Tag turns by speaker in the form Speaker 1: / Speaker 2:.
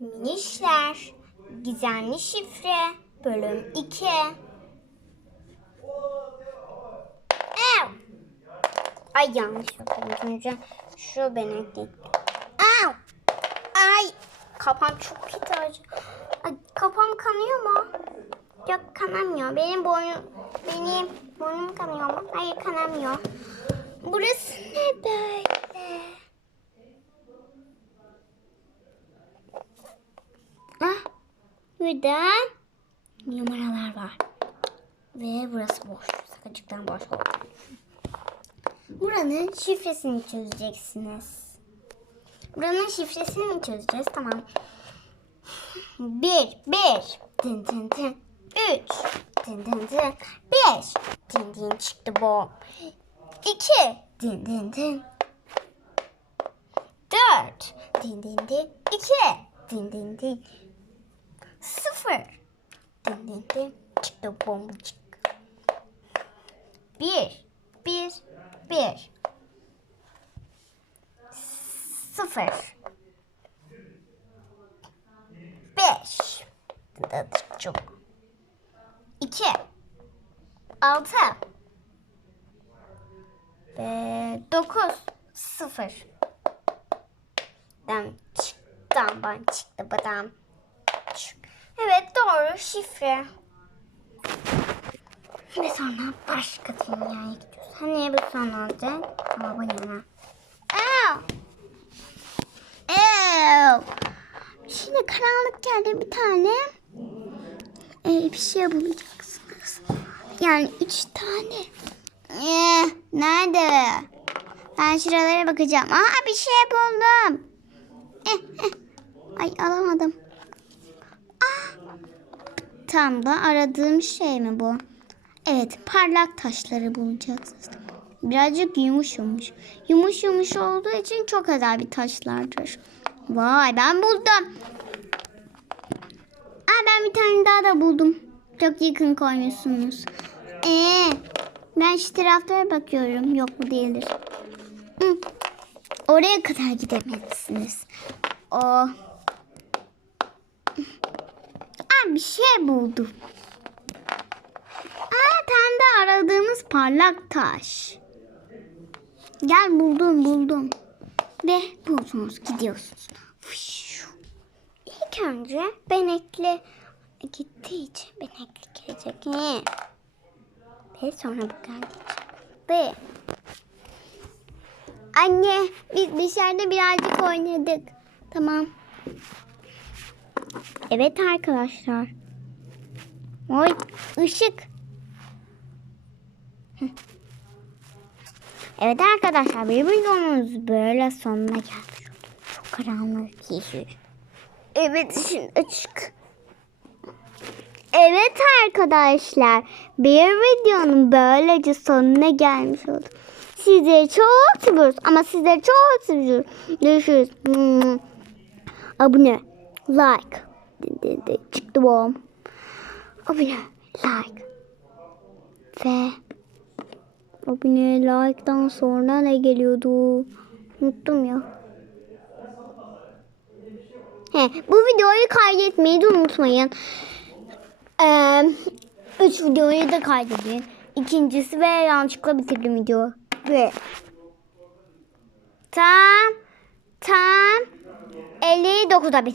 Speaker 1: Minişler Gizemli Şifre Bölüm 2 Ev. Ay yanlış yapıyorum. Önce şu beneklik. Au! Ay! Kafam çok kötü. Ay, kafam kanıyor mu? Yok kanamıyor. Benim boynum benim burnum kanıyor mu? Hayır kanamıyor. Burası ne böyle? Burada numaralar var. Ve burası boş. Sakıncıktan boş oldu. Buranın şifresini çözeceksiniz. Buranın şifresini çözeceğiz? Tamam. Bir, bir. Tın tın tın. Üç. Tın tın tın. Beş. Tın tın çıktı bu. İki. Tın tın tın. Dört. Tın tın tın. İki. Tın tın tın. Sıfır. Tın tın tın. Çıktı bombacık. Bir. Bir. Bir. Sıfır. Beş. Dadıcık. İki. Altı. Ve dokuz. Sıfır. Dan çıktı ban çıktı badam. Evet doğru şifre. Ve sonra başka dünyaya gidiyoruz. Hani bu son olacak? Ama bu yana. Ew. Ew. Şimdi karanlık geldi bir tane. Ee, bir şey bulacaksınız. Yani üç tane. Ee, nerede? Ben şuralara bakacağım. Aa bir şey buldum. Eh, eh. Ay alamadım. Tam da aradığım şey mi bu? Evet parlak taşları bulacaksınız. Birazcık yumuş yumuş. Yumuş yumuş olduğu için çok özel bir taşlardır. Vay ben buldum. Aa, ben bir tane daha da buldum. Çok yakın koymuşsunuz. Ee, ben şu taraflara bakıyorum. Yok bu değildir. Hı. Oraya kadar gidemezsiniz. O. Aa, bir şey buldum. Aa, tam aradığımız parlak taş. Gel buldum buldum. Ve buldunuz gidiyorsunuz. Fışu. İlk önce benekli gittiği için benekli gelecek. He. Ve sonra bu gelecek. Ve Anne biz dışarıda birazcık oynadık. Tamam. Evet arkadaşlar. Oy ışık. Evet arkadaşlar bir videomuz böyle sonuna gelmiş. Çok karanlık yeşil. Evet şimdi açık. Evet arkadaşlar bir videonun böylece sonuna gelmiş olduk. Sizleri çok seviyoruz ama sizleri çok seviyoruz. Görüşürüz. Hmm. Abone, like. Çıktı bom. Abone, like. Ve abone, like'dan sonra ne geliyordu? Unuttum ya. He, bu videoyu kaydetmeyi de unutmayın. Ee, üç videoyu da kaydedin. İkincisi ve yanlışlıkla bitirdim video. Ve tam tam 59'da bitirdim.